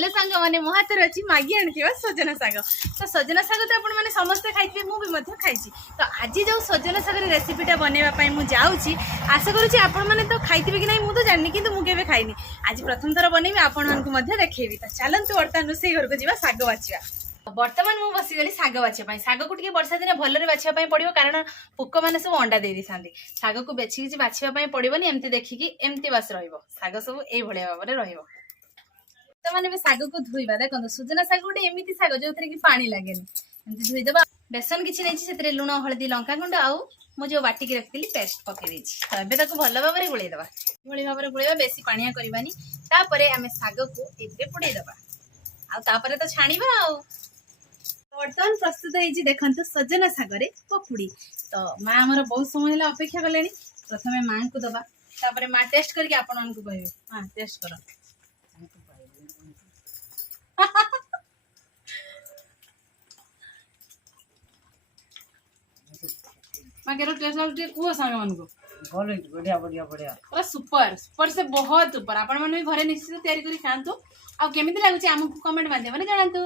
Hello सांग माने मो हाथ रे अछि मागी आनिथिबा सजना साग तो सजना साग तो आपण माने समस्त खाइथिबे मु भी मध्य खाइछि तो आज जो सजना साग रेसिपीटा बनेबा पई मु जाउछि आशा करूछि आपण माने तो खाइथिबे कि नै मु तो जाननी किंतु मु केबे खाइनी आज प्रथम थर बनेबी आपण मानकु मध्य देखेबी तो चलंतु वर्तमान रोसई घर को जीवा साग बाछिया बर्तमान मु बसी गली साग बाछिया साग को टिके वर्षा दिन भलरे बाछिया पड़ो कारण पोक मैंने सब अंडा दे दी था साग को बेची किसी बाछिया पड़ोनी एमती देखिकी एमती बास रहिबो साग सब एई भलिया भाबरे रहिबो तो मैंने साग को धोइबा देखो सुजना साग गोटे एमती साग जो कि पानी लगे एमती धोईदेबा बेसन किसी नहीं से लुण हलदी लंका गुंड आउ जो बाटिकी रखी पेस्ट पकई तो एबे ताको भल भाव में गोलेदेबा भली भाव में गोलेबा बेसी पानिया करबानी तापरे आमे साग को एथिरे पुडेदेबा आ तापरे तो छाणीबा आ बर्तमान प्रस्तुत होइछि देखंतु सजना सागरे पकुड़ी तो माँ हमर बहुत समय है अपेक्षा कले प्रथमे माँ को दबा तापरे माँ टेस्ट करके आपण मानकु कहबे हां टेस्ट करो माँ केरो टेस्ट लाउटे को सांग मानको भले बढ़िया बढ़िया बढ़िया पूरा सुपर सुपर से बहुत ऊपर आपण मन भी घरे निश्चित तैयारी करी खांतु आ केमिति लागुछि हमकु कमेंट माध्यम रे जणांतु।